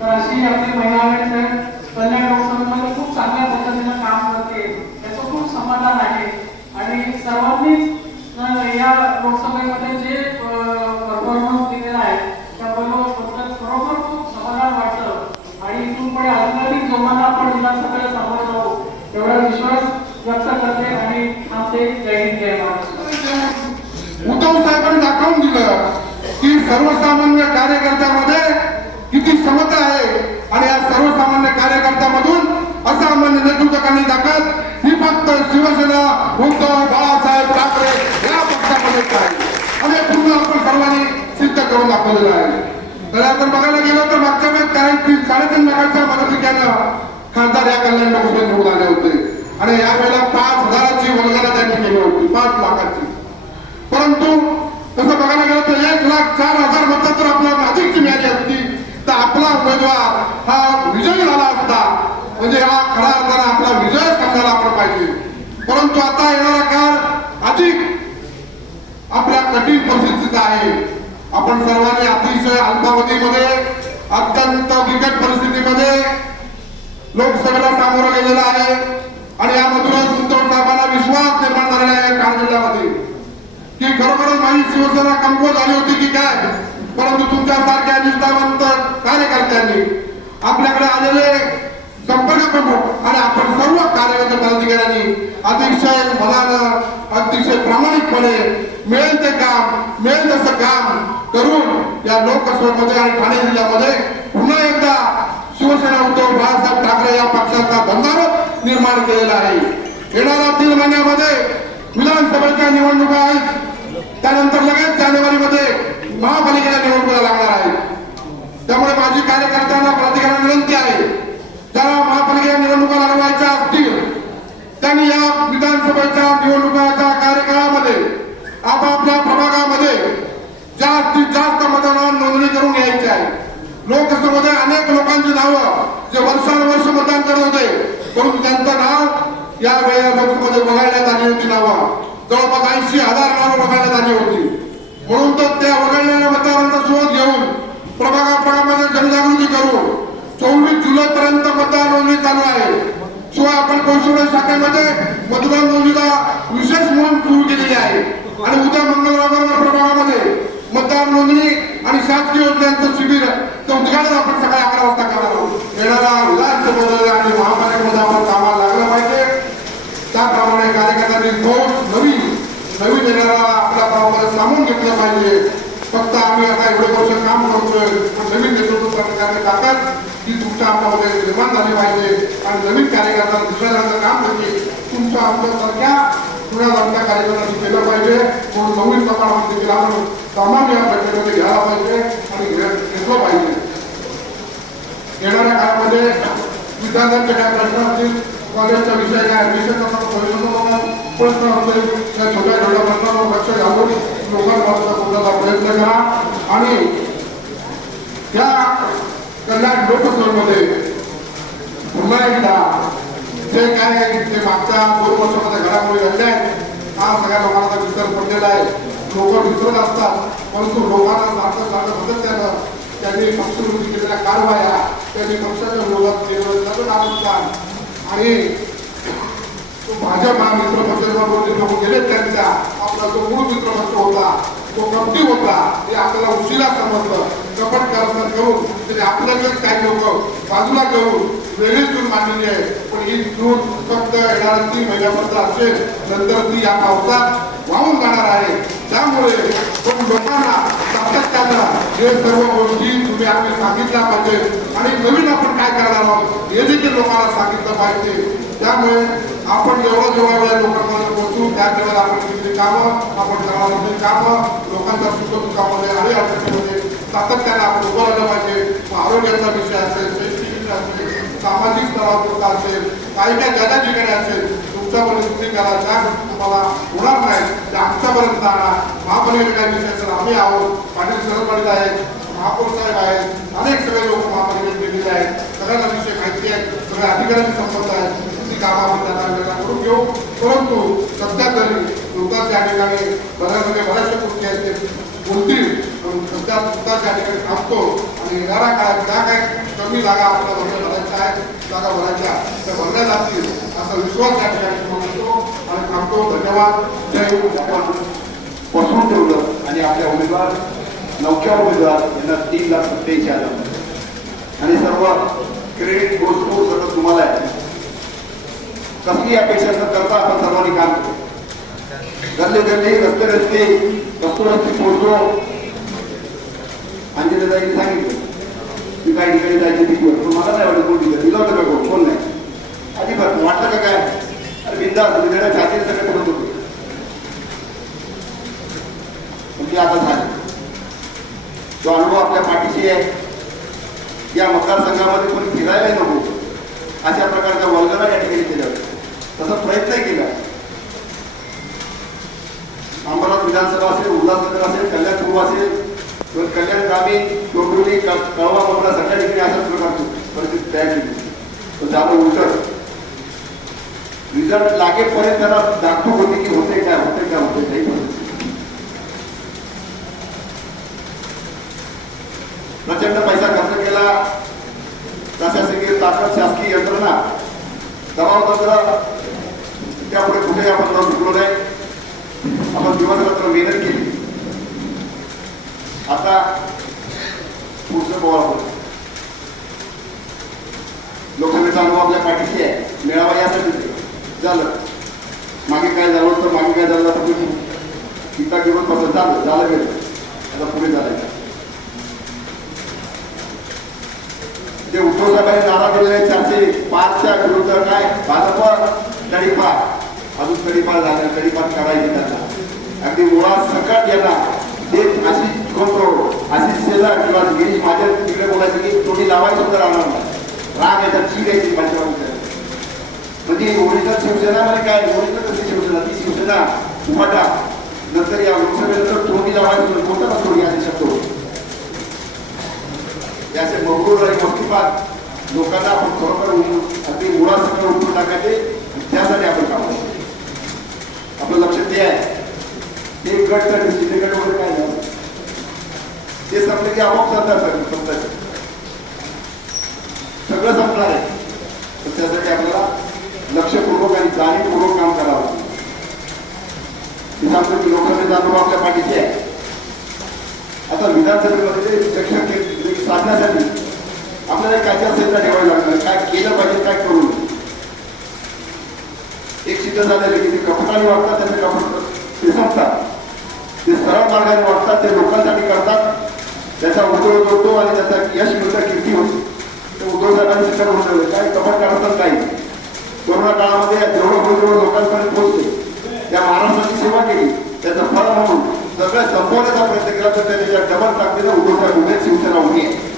तर अशी आपली महिला आघाडी कल्याण लोकसभेमध्ये खूप चांगल्या पद्धतीनं काम करते. याचं खूप समाधान आहे. आणि सर्वांनीच या लोकसभेमध्ये जे परफॉर्मन्स दिलेला आहे त्याबरोबर खरोखर खूप समाधान वाटलं. आणि इथून पुढे अधिकाधिक जोमानं आपण विधानसभेला सामोरे जाऊ एवढा विश्वास व्यक्त करते आणि आमचे जय हिंद जय महाराष्ट्र उद्धव साहेबांनी दाखवून दिलं की सर्वसामान्य कार्यकर्त्यामध्ये किती क्षमता आहे? आणि या सर्वसामान्य कार्यकर्त्यामधून असामान्य नेतृत्वाखाली दाखवत ही फक्त शिवसेना उद्धव बाळासाहेब ठाकरे या पक्षामध्ये आहे आणि पूर्ण आपण सर्वांनी सिद्ध करून दाखवलेलं आहे. तर आपण बघायला गेलो तर मागच्या वेळेस काही तीन साडेतीन लाखाच्या मदतीच्यानं खासदार या कल्याण लोकसभेत निवडून आले होते. आणि यावेळेला पाच हजाराची वलगाला त्यांनी केली होती पाच लाखाची. परंतु तसं बघायला गेलं तर एक लाख चार हजार मतं तर आपल्या अधिकची मिळाली असती तर आपला उमेदवार हा विजयी झाला असता म्हणजे हा खरा अर्थानं आपला विजय समजायला आपण पाहिजे. परंतु आता येणारा काळ अधिक आपल्या कठीण परिस्थितीचा आहे. आपण सर्वांनी अतिशय अल्पावधीमध्ये अत्यंत बिकट परिस्थितीमध्ये लोकसभेला सामोरं गेलेला आहे. आणि यामधूनच उद्धव साहेबांना विश्वास निर्माण झालेला आहे ठाणे जिल्ह्यामध्ये. की खरोखरच माझी शिवसेना कमकुवत झाली होती की काय? परंतु तुमच्यासारख्या निष्ठावंत कार्यकर्त्यांनी आपल्याकडे आलेले संपर्क प्रमुख आणि आपण सर्व कार्यकर्ते पदाधिकाऱ्यांनी अतिशय मनानं अतिशय प्रामाणिकपणे मिळेल ते काम मिळेल तसं काम करून या लोकसभेमध्ये आणि ठाणे जिल्ह्यामध्ये पुन्हा एकदा शिवसेना उद्धव बाळासाहेब ठाकरे या पक्षाचा बंधार निर्माण केलेला आहे. येणाऱ्या तीन महिन्यामध्ये विधानसभेच्या निवडणुका आहेत. त्यानंतर लगेच जानेवारीमध्ये महापालिकेला निवडणुका लागणार आहेत त्यामुळे माझी कार्यकर्त्यांना प्राधिकरण विनंती आहे. ज्याला महापालिकेच्या निवडणुका लढवायच्या असतील त्यांनी या विधानसभेच्या निवडणुकाच्या कार्यकाळामध्ये आपापल्या प्रभागामध्ये जास्तीत जास्त मतदान नोंदणी करून घ्यायची आहे. लोकसभेमध्ये अनेक लोकांची नावं जे वर्षानुवर्ष मतदान करत होते परंतु त्यांचं नाव या वेळेला लोकसभेमध्ये वगळण्यात आली होती नावं. जवळपास ऐंशी हजार नावं वगळण्यात आली होती. म्हणून तर त्या वगळलेल्या मतदारांचा शोध घेऊन प्रभागाप्रभागामध्ये जनजागृती करू चोवीस जुलै पर्यंत मतदान नोंदणी चालू आहे. शिवाय आपण कौशल्य शाखेमध्ये मतदान नोंदीला विशेष मोहीम सुरू केलेली आहे आणि उद्या मंगळवार प्रभागामध्ये मतदार नोंदणी आणि शासकीय योजनांचं शिबिर उद्घाटन आपण सकाळी अकरा वाजता करणार आहोत येणारा विधानसभेमध्ये आणि महापालिकेमध्ये आपण कामाला लागलं पाहिजे त्याप्रमाणे कार्यकर्त्यांनी ठोस नवीन नवीन येणारा आपल्या गावामध्ये सामावून घेतलं पाहिजे फक्त आम्ही आता एवढे वर्ष काम करतोय पण नवीन नेतृत्व करण्याची ताकद ही तुमच्या आमच्यामध्ये निर्माण झाली पाहिजे. आणि नवीन कार्यकर्ता दुसऱ्या जणांचं काम म्हणजे तुमच्या आमच्यासारख्या पुण्या जाणत्या कार्यकर्त्यांनी केलं पाहिजे. म्हणून नवीन प्रमाणामध्ये देखील म्हणून सामान्य या बैठकीमध्ये घ्यायला पाहिजे आणि घेतलं पाहिजे. येणाऱ्या काळामध्ये विद्यार्थ्यांचे काय प्रश्न असतील कॉलेजचा विषय काय ऍडमिशन प्रश्न असतील त्या छोट्या छोट्या प्रश्नांवर लक्ष घालून लोकांपर्यंत पोहोचण्याचा प्रयत्न करा. आणि त्या कल्याण लोकसभेमध्ये पुन्हा एकदा जे काय ते मागच्या दोन वर्षामध्ये घडामोडी घडल्या आहेत हा सगळ्या लोकांचा विसर पडलेला आहे. लोक विसरत असतात परंतु लोकांना सारखं सारखं सातत्यानं त्यांनी पक्षविरोधी केलेल्या कारवाया त्यांनी पक्षाच्या विरोधात केलेलं सगळं नुकसान आणि तो भाजप हा मित्र पक्षाबरोबर लोक गेलेत त्यांच्या आपला जो मूळ मित्रपक्ष होता तो कपटी होता हे आपल्याला उशिरा समजलं. कपट करता घेऊन त्याने आपल्याकडेच काही लोक बाजूला घेऊन वेगळी चूल मांडलेली आहे. पण ही चूल फक्त येणार ती महिन्यापर्यंत असेल नंतर ती या पावसात वाहून जाणार आहे. त्यामुळे पण लोकांना सातत्यानं हे सर्व गोष्टी तुम्ही आम्ही सांगितल्या पाहिजे. आणि नवीन आपण काय करणार आहोत हे देखील लोकांना सांगितलं पाहिजे. त्यामुळे आपण जेवढा जेवढा वेळा लोकांपर्यंत पोहोचू त्या वेळेला आपण किती कामं आपण करणार कामं. लोकांच्या सुखदुःखामध्ये आले असं सातत्याने आपण उभं राहिलं पाहिजे. मग आरोग्याचा विषय असेल शैक्षणिक विषय असेल सामाजिक स्तरावरचा असेल काही काही ज्या ज्या ठिकाणी असेल तुमच्यापर्यंत तुम्ही करा. ज्या गोष्टी तुम्हाला होणार नाही त्या आमच्यापर्यंत आणा. महापालिकेच्या विषय असेल आम्ही आहोत. पाटील सरपंच आहेत महापौर साहेब आहेत अनेक सगळे लोक महापालिकेत गेलेले आहेत. सगळ्यांना विषय माहिती आहे सगळ्या अधिकाऱ्यांशी संबंध आहेत. ती कामं आपण त्यांना वेगळा करून घेऊ. परंतु सध्या तरी लोकांच्या ठिकाणी बऱ्याचपैकी बऱ्याचशा गोष्टी आहेत. ते बोलतील पण सध्या नुकताच ठिकाणी थांबतो आणि येणाऱ्या काळात ज्या काही कमी जागा आपल्याला भरल्या भरायच्या आहेत जागा भरायच्या त्या भरल्या जातील असा विश्वास त्या ठिकाणी म्हणतो आणि थांबतो धन्यवाद. जय आपण जय ठेवलं आणि आपल्या उमेदवार नवख्या उमेदवार यांना तीन लाख सत्याऐंशी हजार आणि सर्व क्रेडिट गोष्ट सगळं तुम्हाला आहे. कसली अपेक्षा न करता आपण सर्वांनी काम केलं गल्ले गल्ले रस्ते रस्ते वस्तू रस्ते पोहोचलो अंजलीताईने सांगितलं. मी काही ठिकाणी जायची भीती पण मला नाही वाटत कोण दिलं दिलं होतं का कोण? कोण नाही? अजिबात. वाटलं का काय? अरे बिंदा देण्या छातीने सगळं करत होते आता झाले. तो अनुभव आपल्या पाठीशी आहे या मतदारसंघामध्ये कोणी फिरायला नको. अशा प्रकारच्या वल्गरा या ठिकाणी केल्या तसा प्रयत्न केला. अंबरनाथ विधानसभा असेल उल्हासनगर असेल कल्याणपूर्व असेल किंवा कल्याण आम्ही डोंबिवली कळवा मंगळा सगळ्या ठिकाणी अशाच प्रकारची परिस्थिती तयार केली. तो झालं उलट रिझल्ट लागेपर्यंत त्याला दाखवू होते की होते काय होते काय होते काही प्रचंड पैसा खर्च केला. प्रशासकीय ताकद शासकीय यंत्रणा. दबाव तंत्र त्यापुढे कुठेही आपण जाऊन चुकलो नाही. आपण दिवसरात्र मेहनत केली. आता पुढचं बोला आपण. लोकसभेचा अनुभव आपल्या पाठीशी आहे. मेळावा यासाठी. झालं. मागे काय झालं तर मागे काय झालं तर तुम्ही चिंता घेऊन बसत. झालं झालं गेलं. आता पुढे झालं. जे उद्धव साहेबांनी नारा दिलेले चारशे पाचच्या विरुद्ध काय? भाजप तडीपार. अजून तडीपार झालं तडीपार करायची त्यांना. अगदी मुळात सकट यांना ते अशी कोणतो अशी शेजार किंवा गिरीश माझ्या तिकडे बोलायचं की तोंडी लावायचं तर राहणार नाही. राग याचा आहे ती माझ्या म्हणजे ओरिजिनल शिवसेना म्हणजे काय ओरिजिनल कशी शिवसेना? ती शिवसेना उभाटा नंतर या लोकसभेनंतर तोंडी लावायचं कोणता ना तोंडी असे शब्द याचे मगरूर आणि मस्तीपात लोकांना आपण खरोखर अगदी मुळासकट उठून टाकायचे त्यासाठी आपण काम करतो. आपलं लक्ष ते आहे. ते गट तर शिंदे गट काय ते संपले की आपोआप सरकार संपतात सगळं संपणार आहे. तर त्यासाठी आपल्याला लक्षपूर्वक आणि जाणीवपूर्वक काम करावं तिथं सांगतो की लोकसभेचा अनुभव आपल्या पाठीचे आहे. आता विधानसभेमध्ये लक्ष साधण्यासाठी आपल्याला एक कायदा संहिता ठेवावी लागणार काय केलं पाहिजे काय करू एक सिद्ध झालेलं की ते कपटाने वागतात त्यांचे कपट ते संपतात. ते सरळ मार्गाने वागतात ते लोकांसाठी करतात. त्याचा उद्योग होतो आणि त्याचा यश मिळतं किती होते ते उद्धव साहेबांनी सिद्ध करून ठेवलं काय कपट काही. कोरोना काळामध्ये जेवढं होईल तेवढं लोकांपर्यंत पोहोचते. त्या महाराष्ट्राची सेवा केली. त्याचं फळ म्हणून सगळं संपवण्याचा प्रयत्न केला तर त्याच्या डबल ताकदीनं उद्धव साहेब उभे शिवसेना उभी आहे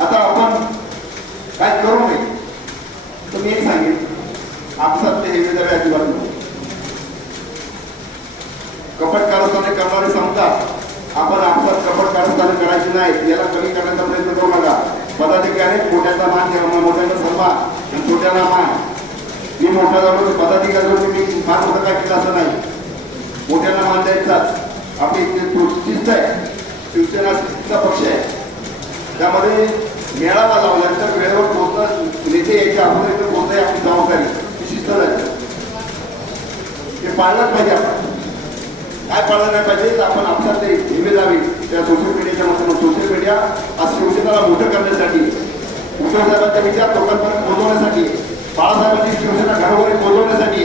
आता आपण काय करू नये तर मी एक सांगेन आपसात ते हे वेगळे अजिबात नको कपट कारस्थाने करणारे सांगतात आपण आपसात कपट कारस्थाने करायची नाही. याला कमी करण्याचा प्रयत्न करू नका. पदाधिकारी मोठ्याचा मान ठेवा मोठ्याचा सन्मान आणि छोट्याला मान. मी मोठा झालो तर पदाधिकारी मी फार मोठं काय केलं असं नाही. मोठ्याला मान द्यायचाच आपली शिस्त आहे. शिवसेना शिस्तीचा पक्ष आहे. त्यामध्ये मेळावा लावल्यानंतर वेळेवर पोहोचणं नेते यायच्या अगोदर इथे पोहोचाय आपली जबाबदारी. ही शिस्त राहते ते पाळलंच पाहिजे आपण. काय पाळलं नाही पाहिजे तर आपण आपसात ते हिमे जावी. त्या सोशल मीडियाच्या माध्यमातून. सोशल मीडिया आज शिवसेनेला मोठं करण्यासाठी उद्धव साहेबांचा विचार लोकांपर्यंत पोहोचवण्यासाठी बाळासाहेबांची शिवसेना घरोघरी पोहोचवण्यासाठी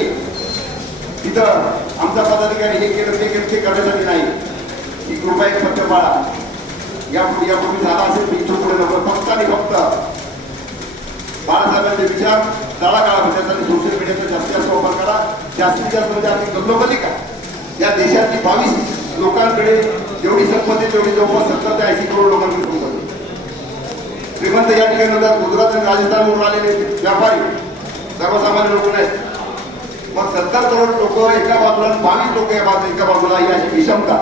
तिथं आमचा पदाधिकारी हे केलं ते केलं ते करण्यासाठी नाही. ही कृपा एक फक्त बाळा यापूर्वी यापूर्वी झाला असेल मी इथून पुढे नको फक्त आणि फक्त बाळासाहेबांचे विचार तळागाळामध्ये त्यासाठी सोशल मीडियाचा जास्तीत जास्त वापर करा. जास्तीत जास्त म्हणजे आम्ही गमलोबली का या देशातली बावीस लोकांकडे जेवढी संपत्ती तेवढी जवळपास सत्तर ते ऐंशी करोड लोकांकडे संपत्ती श्रीमंत या ठिकाणी होतात गुजरात आणि राजस्थानवरून आलेले व्यापारी सर्वसामान्य लोक नाहीत मग सत्तर करोड लोक एका बाजूला बावीस लोक या बाजू एका बाजूला ही अशी विषमता.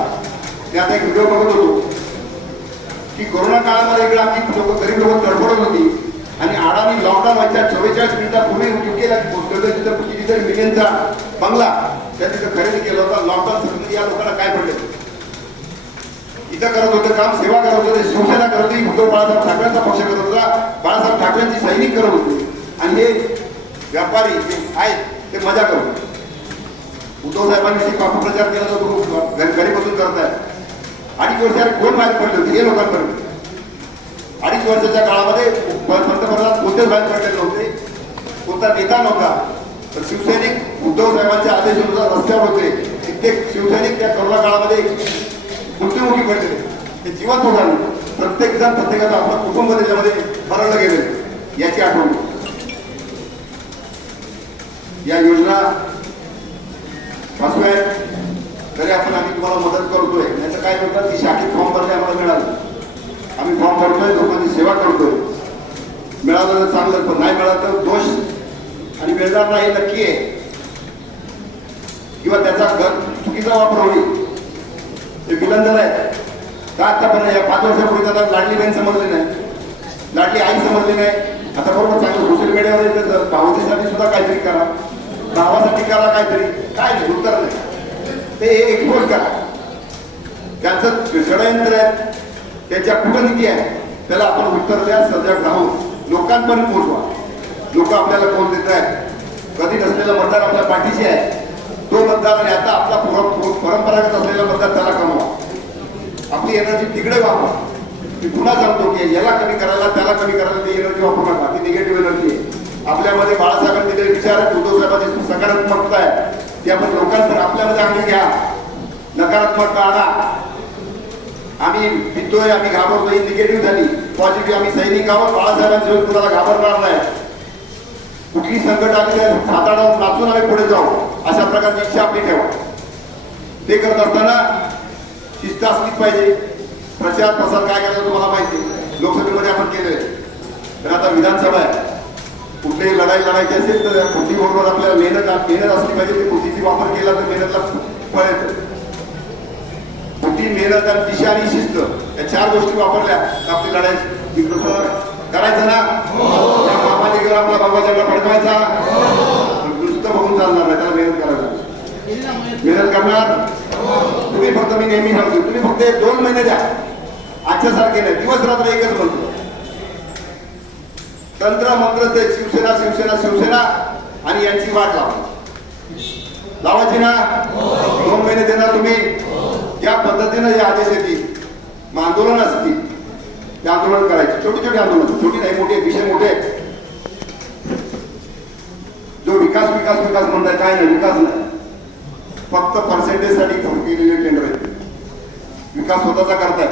मी आता एक व्हिडिओ बघत होतो की कोरोना काळामध्ये इकडे आमची लोक गरीब लोक तडफडत होती. आणि अडाणी लॉकडाऊन व्हायच्या चव्वेचाळीस मिनिटापूर्वी युकेला पोहोचलेलं तिथं कितीतरी मिलियनचा बंगला त्यांनी तर खरेदी केला होता लॉकडाऊन संबंधी या लोकांना काय पडले? इथं करत होतं काम सेवा करत होते शिवसेना करत होती उद्धव बाळासाहेब ठाकरेंचा पक्ष करत होता बाळासाहेब ठाकरेंची सैनिक करत होते. आणि हे व्यापारी जे आहेत ते मजा करत होते. उद्धव साहेबांनी प्रचार केला तर तो घरी बसून करतायत. अडीच वर्षात कोण बाहेर पडले होते? हे लोकांपर्यंत अडीच वर्षाच्या काळामध्ये पंतप्रधान कोणतेच बाहेर पडलेले नव्हते. कोणता नेता नव्हता. तर शिवसैनिक उद्धव साहेबांच्या आदेशानुसार रस्त्यावर होते. कित्येक शिवसैनिक त्या कोरोना काळामध्ये मृत्यूमुखी पडले. ते जीवन होणार प्रत्येक जण प्रत्येकाचं आपलं कुटुंब त्याच्यामध्ये मरण गेले. याची आठवण. या योजना वाचूया तरी आपण आम्ही तुम्हाला मदत करतोय. याचं काय करतात? की शाखेत फॉर्म भरले आम्हाला मिळालं. आम्ही फॉर्म भरतोय लोकांची सेवा करतोय. मिळालं तर चांगलं पण नाही मिळालं तर दोष आणि मिळणार नाही हे नक्की आहे. किंवा त्याचा घर चुकीचा वापर होईल. ते विलंदन आहे. का आतापर्यंत या पाच वर्षापूर्वी त्याला लाडली बहीण समजली नाही लाडली आई समजली नाही. आता बरोबर चांगलं सोशल मीडियावर येतं भावतेसाठी सुद्धा काहीतरी करा. भावासाठी करा काहीतरी. काय उत्तर नाही. ते एक्सपोज करा त्यांचं षडयंत्र आहे त्याच्या कुटनीती आहे त्याला आपण उत्तर द्या सजग राहून लोकांपर्यंत पोहोचवा. लोक आपल्याला कोण देत आहेत कधी नसलेला मतदार आपल्या पाठीशी आहे. तो मतदार आणि आता आपला परंपरागत असलेला मतदार त्याला कमवा. आपली एनर्जी तिकडे वापरा मी पुन्हा सांगतो की याला कमी करायला त्याला कमी करायला ती एनर्जी वापरू नका. ती निगेटिव्ह एनर्जी आहे. आपल्यामध्ये बाळासाहेबांनी दिलेले विचार आहेत. उद्धव साहेबांची सकारात्मकता आहे. ती आपण लोकांकडे आपल्यामध्ये आम्ही घ्या. नकारात्मकता आणा. आम्ही भितोय आम्ही घाबरतोय. निगेटिव्ह झाली. पॉझिटिव्ह आम्ही सैनिक आहोत. बाळासाहेबांच्या कुणाला घाबरणार नाही. कुठली संकट आली तर हाताळून नाचून आम्ही पुढे जाऊ. अशा प्रकारची इच्छा आपली ठेवा. ते करत असताना शिस्त असलीच पाहिजे. प्रचार प्रसार काय करायचं तुम्हाला माहिती लोकसभेमध्ये आपण केले तर आता विधानसभा आहे. कुठलीही लढाई लढायची असेल तर बुद्धीबरोबर आपल्याला मेहनत मेहनत असली पाहिजे. ते कृतीची वापर केला तर मेहनतला फळ येतं. बुद्धी मेहनत आणि दिशा आणि शिस्त या चार गोष्टी वापरल्या तर आपली लढाई करायचं ना? हो. महापालिकेवर आपला बाबा झेंडा नुसतं बघून चालणार नाही त्याला मेहनत करायला मेहनत करणार? तुम्ही फक्त मी नेहमी सांगतो तुम्ही फक्त एक दोन महिने द्या. आजच्या सारखे नाही दिवस रात्र एकच म्हणतो. तंत्र मंत्र ते शिवसेना शिवसेना शिवसेना आणि यांची वाट लावा. लावायची ना? दोन महिने देणार तुम्ही. ज्या पद्धतीनं जे आदेश येतील मग आंदोलन असतील. ते आंदोलन करायचे. छोटी छोटी आंदोलन छोटी नाही मोठी विषय मोठे आहेत. जो विकास विकास विकास म्हणताय काय नाही विकास नाही. फक्त पर्सेंटेजसाठी केलेले टेंडर आहेत. विकास स्वतःचा करताय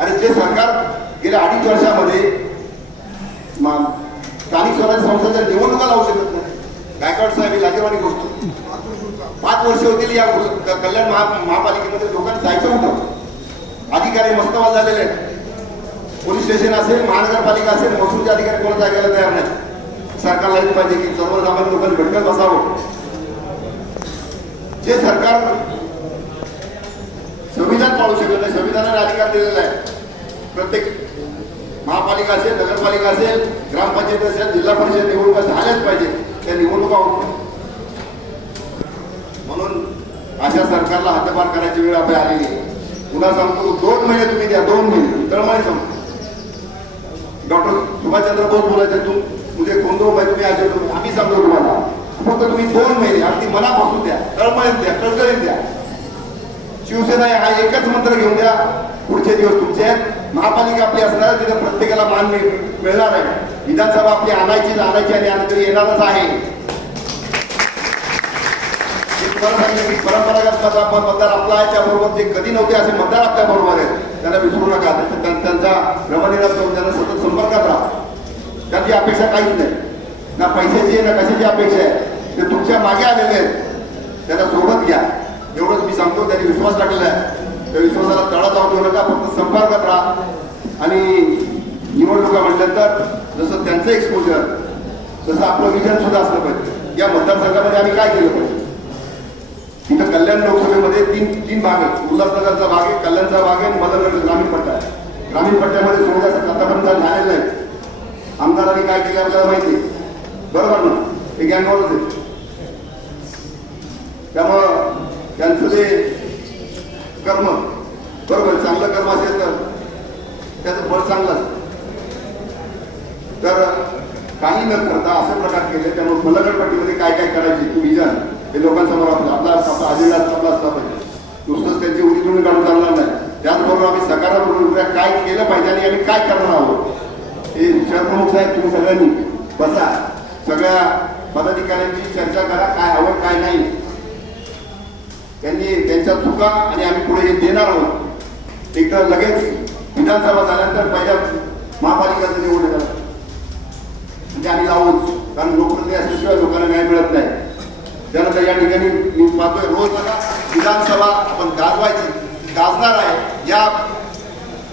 आणि जे सरकार गेल्या अडीच वर्षामध्ये स्थानिक स्वराज्य संस्थांच्या निवडणुका लावू शकत नाही. गायकवाड साहेब ही लाजीवानी गोष्ट. पाच वर्ष होतील या कल्याण महा महापालिकेमध्ये लोकांनी जायचं होतं. अधिकारी मस्तवाल झालेले आहेत. पोलीस स्टेशन असेल महानगरपालिका असेल महसूलचे अधिकारी कोणाचा जागेला तयार नाही. सरकारला हेच पाहिजे की सर्वसामान्य लोकांनी भटकत बसावं. जे सरकार संविधान पाळू शकत नाही संविधानाने अधिकार दिलेला आहे. प्रत्येक महापालिका असेल नगरपालिका असेल ग्रामपंचायत असेल जिल्हा परिषद निवडणुका झाल्याच पाहिजे त्या निवडणुका होत म्हणून अशा सरकारला हद्दपार करायची वेळ आपली आलेली आहे. पुन्हा सांगतो दोन महिने तुम्ही द्या दोन महिने तळमळी सांगतो. डॉक्टर सुभाषचंद्र बोस बोलायचे तू उद्या कोण भाई तुम्ही आज आम्ही सांगतो तुम्हाला. फक्त तुम्ही दोन महिने अगदी मनापासून द्या तळमळीत द्या कळकळीत द्या. शिवसेना हा एकच मंत्र घेऊन द्या. पुढचे दिवस तुमचे आहेत. महापालिका आपली असणार तिथे प्रत्येकाला मान मिळ- मिळणार आहे. विधानसभा आपली आणायची आणायची आणि आणि तरी येणारच आहे. परंपरागत मतदार मतदार आपला आहे त्याबरोबर जे कधी नव्हते असे मतदार आपल्या बरोबर आहेत. त्यांना विसरू नका. त्यांचा- रमणीला त्यांचा करून त्यांना सतत संपर्कात राहा. त्याची अपेक्षा काहीच नाही. ना पैशाची आहे ना कशाची अपेक्षा आहे. ते तुमच्या मागे आलेले आहेत. त्यांना सोबत घ्या. एवढंच मी सांगतो त्यांनी विश्वास टाकलेला आहे. त्या विश्वासाला तळा जाऊ देऊ नका फक्त संपर्कात राहा. आणि निवडणुका म्हटल्यानंतर जसं त्यांचं एक्सपोजर तसं आपलं विजन सुद्धा असलं पाहिजे. या मतदारसंघामध्ये आम्ही काय केलं पाहिजे? इथं कल्याण लोकसभेमध्ये तीन तीन भाग आहेत. उल्हासनगरचा भाग आहे कल्याणचा भाग आहे आणि ग्रामीण पट्टा आहे. ग्रामीण पट्ट्यामध्ये सुविधा आतापर्यंत झालेलं आहे आमदारांनी काय केलं आपल्याला माहिती बरोबर ना? हे गँगवरच आहे त्यामुळं त्यांचं ते कर्म बरोबर चांगलं कर्म असेल तर त्याचं फळ चांगलं तर काही न करता असे प्रकार केले त्यामुळे मलगडपट्टीमध्ये काय काय करायचे तू विजन हे लोकांसमोर आपला आपला आपला अजेंडा आपला असला पाहिजे. नुसतंच त्यांची उडी तुम्ही काढून चालणार नाही. त्याचबरोबर आम्ही सकारात्मक रित्या काय केलं पाहिजे आणि आम्ही काय करणार आहोत? हे शहरप्रमुख साहेब तुम्ही सगळ्यांनी बसा. सगळ्या पदाधिकाऱ्यांची चर्चा करा काय हवं काय नाही. त्यांनी त्यांच्या चुका आणि आम्ही पुढे हे देणार आहोत. एक तर लगेच विधानसभा झाल्यानंतर पहिल्या महापालिकाचं निवडणूक झालं म्हणजे आम्ही लावूच कारण लोकप्रतिनिधी असल्याशिवाय लोकांना न्याय मिळत नाही. त्यानंतर या ठिकाणी मी पाहतोय रोज बघा विधानसभा आपण गाजवायची गाजणार आहे. या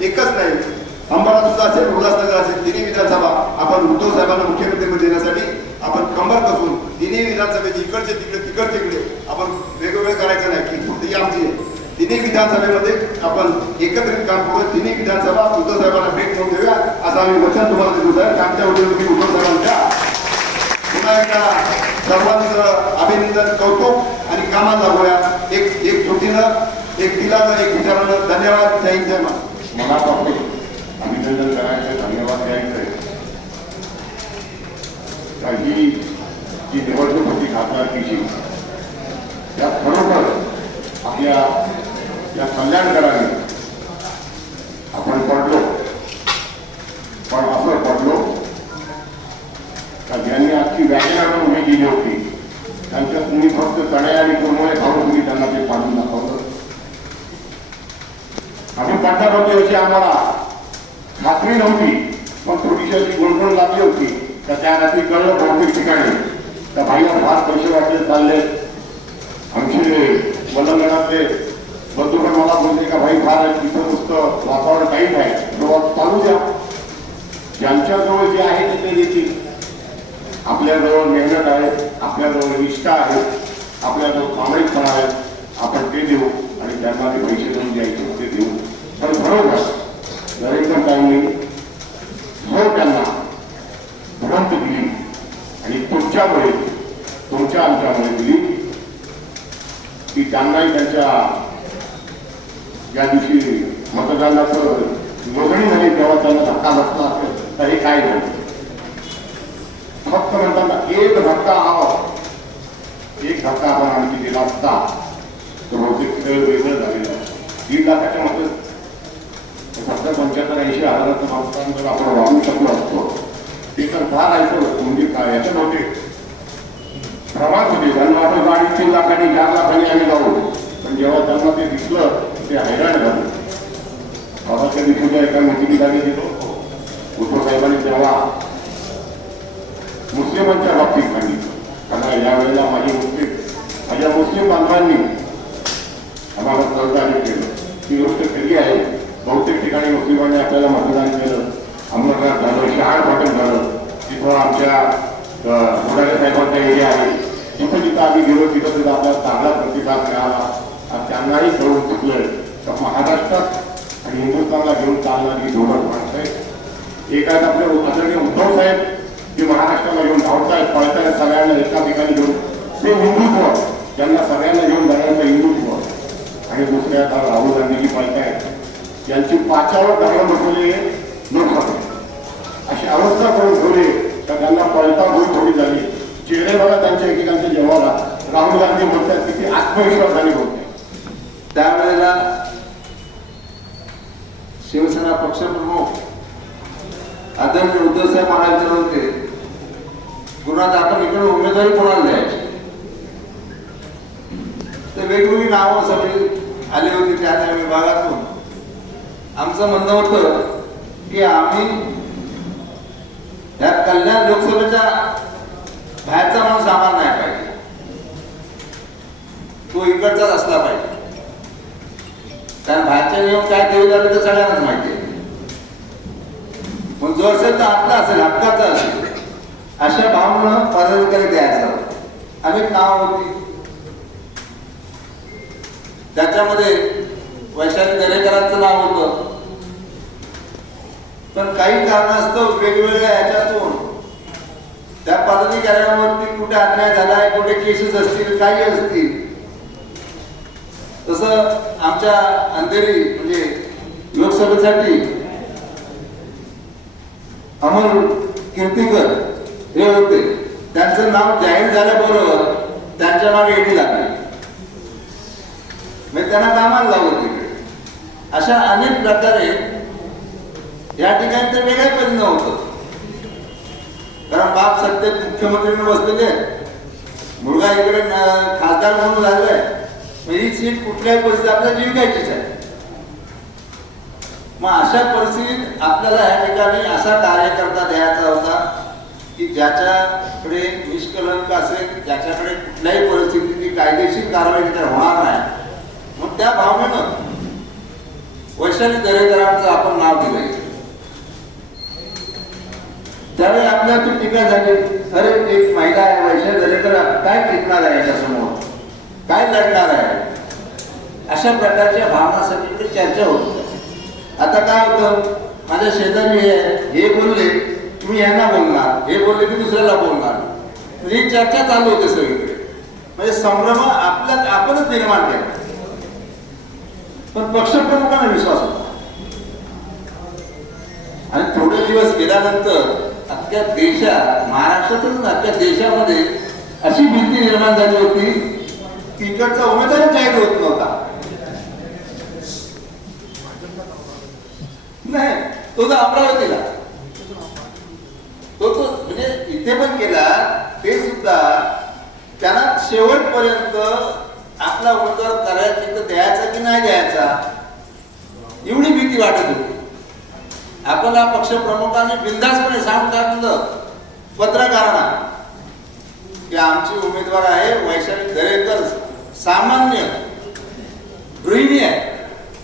एकच नाही. अंबाला सुद्धा असेल उल्हासनगर असेल तिन्ही विधानसभा आपण उद्धव साहेबांना मुख्यमंत्री देण्यासाठी आपण कंबर कसून तिन्ही विधानसभेचे इकडचे तिकडे तिकडचे तिकडे आपण वेगवेगळे करायचं नाही की फक्त ही आमची आहे. तिन्ही विधानसभेमध्ये आपण एकत्रित काम करू तिन्ही विधानसभा उद्धव साहेबांना भेट म्हणून देऊया असं आम्ही वचन तुम्हाला देतो साहेब. आमच्या वतीनं उद्धव साहेबांच्या पुन्हा एकदा सर्वांचं अभिनंदन कौतुक आणि कामाला लागूया. एक एक छोटीनं एक दिलानं एक विचारानं. धन्यवाद. जय जय मला मनापासून अभिनंदन करायचं धन्यवाद द्यायचे. तर ही जी निवडणूक होती खासदारकीची त्यात खरोखर आपल्या या कल्याणकरांनी आपण पडलो. पण असं पडलो का ज्यांनी आजची व्याख्यानं उभी केली होती त्यांच्या तुम्ही फक्त चण्या आणि कुरमुळे खाऊन तुम्ही त्यांना ते पाडून दाखवलं. आम्ही पडणार होतो याची आम्हाला खात्री नव्हती. पण थोडीशी अशी गुणगुण लागली होती. तर त्या रात्री कळलं बहुतेक ठिकाणी. तर भाईला फार पैसे वाटले चालले. आमचे वलंगणातले बंधू पण मला बोलले का भाई फार तिथं नुसतं वातावरण काही आहे प्रवास चालू द्या. ज्यांच्याजवळ जे आहे ते ते देतील. आपल्याजवळ मेहनत आहे. आपल्याजवळ निष्ठा आहे. आपल्याजवळ प्रामाणिकपणा आहे. आपण ते देऊ आणि त्यांना ते पैसे देऊन द्यायचे ते देऊ. पण बरोबर. नरेंद्र ताईंनी जो त्यांना भ्रंत दिली. आणि तुमच्यामुळे तुमच्या आमच्यामुळे दिली. की त्यांनाही त्यांच्या ज्या दिवशी मतदानाचं नोंदणी झाली तेव्हा त्यांना धक्का बसला असेल तर हे काय झालं? फक्त म्हणताना एक धक्का हवा. एक धक्का आपण आणखी दिला असता. तर बहुतेक खेळ वेगळं झालेलं. आहे. दीड लाखाच्या मध्ये फक्त पंच्याहत्तर ऐंशी हजाराचं मतदान जर आपण वाढवू शकलो असतो. ते तर फार ऐकलं म्हणजे काय? याच्यात होते प्रभात होते. त्यांना वाटत गाडी तीन लाखांनी चार लाखांनी आम्ही जाऊ पण जेव्हा त्यांना ते दिसलं ते हैराण झालं. बाबाच्या दिवशीच्या एका मिटिंगला मी गेलो. उद्धव साहेबांनी तेव्हा मुस्लिमांच्या बाबतीत सांगितलं. कारण यावेळेला माझी मुस्लिम माझ्या मुस्लिम बांधवांनी आम्हाला सहकार्य केलं. ही गोष्ट खरी आहे बहुतेक ठिकाणी मुस्लिमांनी आपल्याला मतदान केलं अमरनाथ झालं शहाळ पाटण झालं तिथं आमच्या बुडाले साहेबांचा आहे जिथं आम्ही गेलो तिथं तिथं आपल्याला चांगला प्रतिसाद मिळाला. आणि त्यांनाही कळून चुकलं तर महाराष्ट्रात आणि हिंदुस्थानला घेऊन चालणारी धोरण माणसं एक आहेत आपले आदरणीय उद्धव साहेब जे महाराष्ट्राला घेऊन धावतायत पळतायत सगळ्यांना एका ठिकाणी घेऊन. ते हिंदुत्व. त्यांना सगळ्यांना घेऊन जाण्याचं हिंदुत्व. आणि दुसऱ्या आता राहुल गांधीजी पळतायत. यांची पाचावर धरण बसवलेले लोकसभा अशी अवस्था करून ठेवली तर त्यांना पळता भूल थोडी झाली. चेहरे बघा त्यांच्या एकेकांच्या जेव्हाला राहुल गांधी म्हणतात किती आत्मविश्वासाने बोलते. त्यावेळेला शिवसेना पक्षप्रमुख आदरणीय उद्धव साहेब मला विचारत होते गुरुनाथ आपण इकडे उमेदवारी कोणाला द्यायची? तर वेगवेगळी नावं सगळी आली होती त्या त्या विभागातून. आमचं म्हणणं होतं की आम्ही या कल्याण लोकसभेच्या बाहेरचा माणूस आम्हाला नाही पाहिजे. तो इकडचाच असला पाहिजे. कारण बाहेरच्या नियम काय देऊ लागले तर सगळ्यांनाच माहिती आहे. मग जो असेल तर आपला असेल हक्काचा असेल. अशा भावनं पदाधिकारी द्यायचा. अनेक नाव होती. त्याच्यामध्ये वैशाली दरेकरांचं नाव होतं. पण काही कारणास्तव वेगवेगळ्या ह्याच्यातून त्या पदाधिकाऱ्यांवरती कुठे अन्याय झालाय कुठे केसेस असतील काही असतील. तसं आमच्या अंधेरी म्हणजे लोकसभेसाठी अमोल कीर्तीकर हे होते. त्यांचं नाव जाहीर झाल्याबरोबर त्यांच्या मागे ईडी लागली. म्हणजे त्यांना कामाला लावलं तिकडे. अशा अनेक प्रकारे या ठिकाणी तर वेगळ्या परिणाम होतं. कारण बाप सत्तेत मुख्यमंत्र्यांनी बसलेले मुलगा इकडे खासदार म्हणून झालाय ही सीट कुठल्याही परिस्थितीत आपल्याला जिंकायचीच आहे. मग अशा परिस्थितीत आपल्याला या ठिकाणी असा कार्यकर्ता द्यायचा होता की ज्याच्याकडे निष्कलंक असेल ज्याच्याकडे कुठल्याही परिस्थितीत कायदेशीर कारवाई तिथे होणार नाही. मग त्या भावनेनं वैशाली दरेकरांचं आपण नाव दिलं त्यावेळी आपल्यातून टीका झाली अरे एक महिला आहे वैशाली तर काय टिकणार आहे याच्यासमोर? काय लढणार आहे? अशा प्रकारच्या भावनासाठी ते चर्चा होत आता काय होतं माझ्या शेजारी हे हे बोलले तुम्ही यांना बोलणार हे बोलले की दुसऱ्याला बोलणार. म्हणजे ही चर्चा चालू होते सगळीकडे. म्हणजे संभ्रम आपल्या आपणच निर्माण केला. पण पक्षप्रमुखांना विश्वास होता. आणि थोडे दिवस गेल्यानंतर अख्ख्या देशात महाराष्ट्रातच अख्ख्या देशामध्ये अशी भीती निर्माण झाली होती. की इकडचा उमेदवार जाहीर होत नव्हता. नाही तो तर अमरावतीला तो तो म्हणजे इथे पण केला ते सुद्धा त्यांना शेवटपर्यंत आपला उमेदवार करायचा तर द्यायचा की नाही द्यायचा एवढी भीती वाटत होती. आपल्याला पक्षप्रमुखांनी बिंदासपणे सांगतात पत्रकारांना की आमची उमेदवार आहे वैशाली दरेकर सामान्य गृहिणी आहे.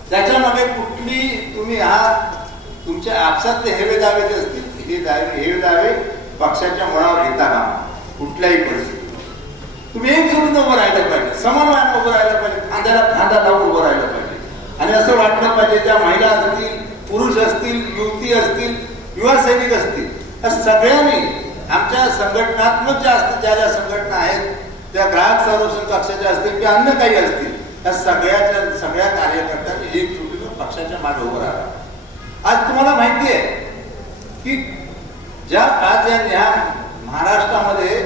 त्याच्यामध्ये कुठली तुम्ही हा तुमच्या आपसातले हेवे दावे जे असतील हे दावे हेवे दावे पक्षाच्या मुळावर घेता कामा कुठल्याही परिस्थितीत. तुम्ही एक सोडून उभं राहिलं पाहिजे समन्वयानं उभं राहिलं पाहिजे खांद्याला खांदा लावून उभं राहिलं पाहिजे. आणि असं वाटलं पाहिजे त्या महिला असतील पुरुष असतील युवती असतील युवा सैनिक असतील या सगळ्यांनी आमच्या संघटनात्मक ज्या असतील ज्या ज्या संघटना आहेत त्या ग्राहक संरक्षण पक्षाच्या असतील किंवा अन्य काही असतील त्या सगळ्याच्या सगळ्या कार्यकर्त्यांनी एकजुटीनं पक्षाच्या मागे उभं राहा आज तुम्हाला माहिती आहे की ज्या आज या न्या महाराष्ट्रामध्ये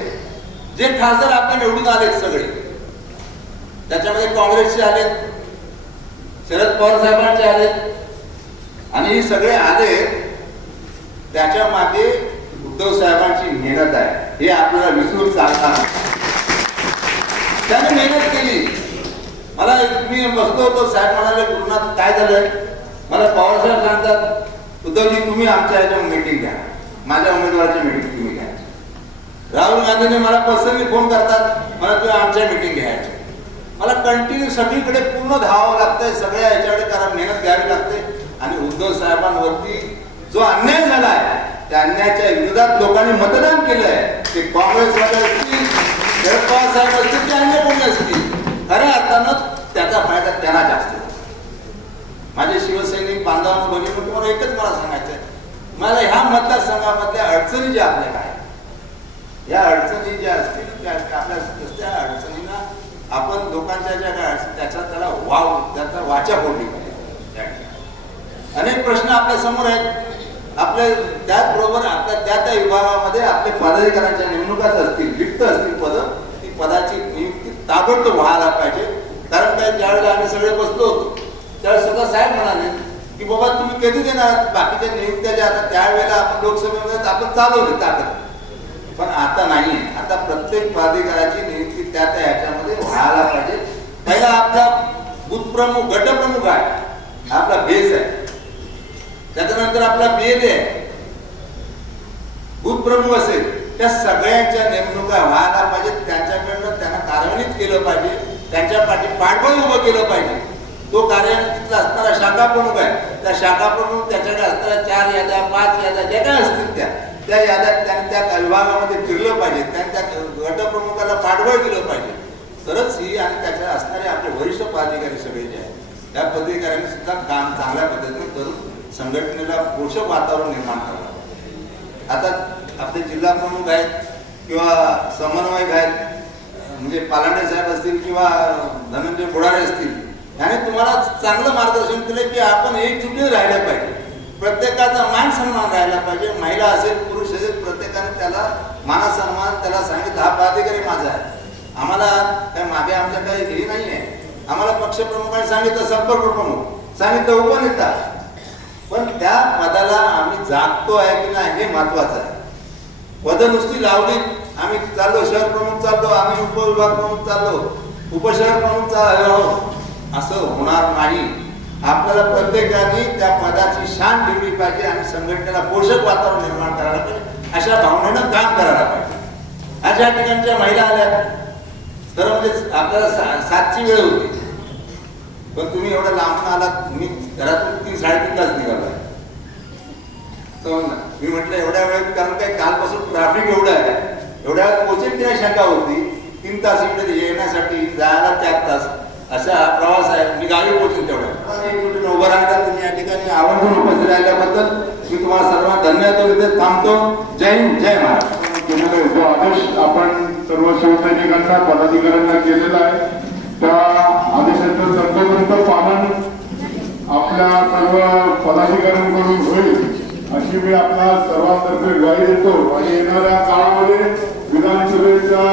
जे खासदार आपण निवडून आलेत सगळे त्याच्यामध्ये काँग्रेसचे आलेत शरद पवार साहेबांचे आलेत आणि हे सगळे आले त्याच्यामागे उद्धव साहेबांची मेहनत आहे. हे आपल्याला विसरून चालणार त्याने मेहनत केली. मला मी बसलो होतो. साहेब म्हणाले गुरुनाथ काय झालंय? मला पवार साहेब सांगतात उद्धवजी तुम्ही आमच्या याच्या मीटिंग घ्या. माझ्या उमेदवाराची मीटिंग तुम्ही घ्या. राहुल गांधीने मला पर्सनली फोन करतात मला तुम्ही आमच्या मीटिंग घ्यायची मला कंटिन्यू सगळीकडे पूर्ण धावावं लागतंय. सगळ्या याच्याकडे कारण मेहनत घ्यावी लागते. आणि उद्धव साहेबांवरती जो अन्याय झाला आहे त्या अन्यायाच्या विरोधात लोकांनी मतदान केलंय. ते काँग्रेसवाले असतील शरद पवार साहेब असतील ते अन्य कोणी असतील खऱ्या अर्थानं त्याचा फायदा त्यांना जास्त माझे शिवसैनिक बांधवांना बघितलं तुम्हाला एकच मला सांगायचं आहे. मला ह्या मतदारसंघामधल्या अडचणी ज्या आपल्या काय या अडचणी ज्या असतील त्या आपल्या त्या अडचणींना आपण लोकांच्या ज्या काय अडचणी त्याचा त्याला वाव त्याचा वाचा फोडली. अनेक प्रश्न आपल्यासमोर आहेत. आपल्या त्याचबरोबर आपल्या त्या त्या विभागामध्ये आपले पदाधिकाऱ्यांच्या नेमणुकाच असतील रिक्त असतील पद ती पदाची नियुक्ती ताबडतोब व्हायला पाहिजे. कारण काय ज्यावेळेला आम्ही सगळे बसलो होतो त्यावेळेस स्वतः साहेब म्हणाले की बाबा तुम्ही कधी देणार? बाकीच्या नियुक्त्या ज्या आता त्यावेळेला आपण लोकसभेमध्ये आपण चालवले ताकद. पण आता नाही. आता प्रत्येक प्राधिकाराची नियुक्ती त्या त्या ह्याच्यामध्ये व्हायला पाहिजे. पहिला आपला बुथप्रमुख गटप्रमुख आहे. आपला बेस आहे. त्याच्यानंतर आपला मेद आहे. बूथ असेल त्या सगळ्यांच्या नेमणुका व्हायला पाहिजे त्यांच्याकडनं त्यांना कार्यान्वित केलं पाहिजे त्यांच्या पाठी पाठबळ उभं केलं पाहिजे. तो कार्यान्वित असणारा शाखा प्रमुख आहे. त्या शाखा प्रमुख त्याच्याकडे असणाऱ्या चार याद्या पाच याद्या ज्या काय असतील त्या त्या याद्यात त्यांनी त्या विभागामध्ये फिरलं पाहिजे त्यांनी त्या गटप्रमुखाला पाठबळ दिलं पाहिजे. तरच ही आणि त्याच्या असणारे आपले वरिष्ठ पदाधिकारी सगळे जे आहेत त्या पदाधिकाऱ्यांनी सुद्धा काम चांगल्या पद्धतीने करून संघटनेला पोषक वातावरण निर्माण करावं आता आपले जिल्हा प्रमुख आहेत किंवा समन्वयक आहेत म्हणजे पालांडे साहेब असतील किंवा धनंजय बुडारे असतील याने तुम्हाला चांगलं मार्गदर्शन केलं की आपण एकजुटीने राहिलं पाहिजे. प्रत्येकाचा मान सन्मान राहिला पाहिजे. महिला असेल पुरुष असेल प्रत्येकाने त्याला मानासन्मान त्याला सांगितलं हा प्राधिकारी माझा आहे. आम्हाला काय मागे आमच्या काही हे नाही आहे आम्हाला पक्षप्रमुखाने सांगितलं संपर्क प्रमुख सांगितलं उपनेता. पण त्या पदाला आम्ही जागतो आहे की नाही हे महत्वाचं आहे. पद नुसती लावली आम्ही चाललो शहर प्रमुख चाललो आम्ही उपविभाग प्रमुख चाललो उपशहर प्रमुख चाललो हो, असं होणार नाही. आपल्याला प्रत्येकाने त्या पदाची शान ठेवली पाहिजे आणि संघटनेला पोषक वातावरण निर्माण करायला पाहिजे अशा भावनेनं काम करायला पाहिजे. अशा ठिकाणच्या महिला आल्या. तर म्हणजे आपल्याला सातची वेळ होती. पण तुम्ही एवढ्या लांबून आलात मी घरातून तीन साडेतीनलाच निघालो तर मी म्हटलं एवढ्या वेळेत कारण काय कालपासून ट्रॅफिक एवढं आहे एवढ्या की नाही शंका होती तीन तास इकडे येण्यासाठी जायला चार तास. असा हा प्रवास आहे. मी गावी पोहोचेल तेवढ्या. उभं राहतात तुम्ही या ठिकाणी आवर्जून उपस्थित राहिल्याबद्दल मी तुम्हाला सर्वांना धन्यवाद देतो. इथे थांबतो. जय हिंद जय महाराष्ट्र केलेला आहे जो आदेश आपण सर्व शिवसैनिकांना पदाधिकाऱ्यांना केलेला आहे त्या आदेशाचं तंतोतंत पालन आपल्या सर्व पदाधिकाऱ्यांकडून होईल अशी मी आपल्या सर्वांतर्फे ग्वाही देतो. आणि येणाऱ्या काळामध्ये विधानसभेचा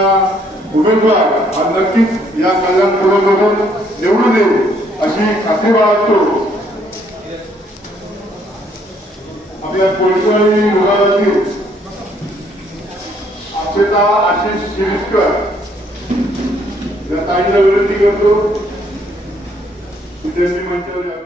उमेदवार हा नक्कीच या कल्याण पुरवठ्यातून निवडून येईल अशी खात्री बाळगतो. आपल्या कोळीवाडी विभागातील अक्षता आशिष शिरीषकर या ताईला विनंती करतो. Deus me manteve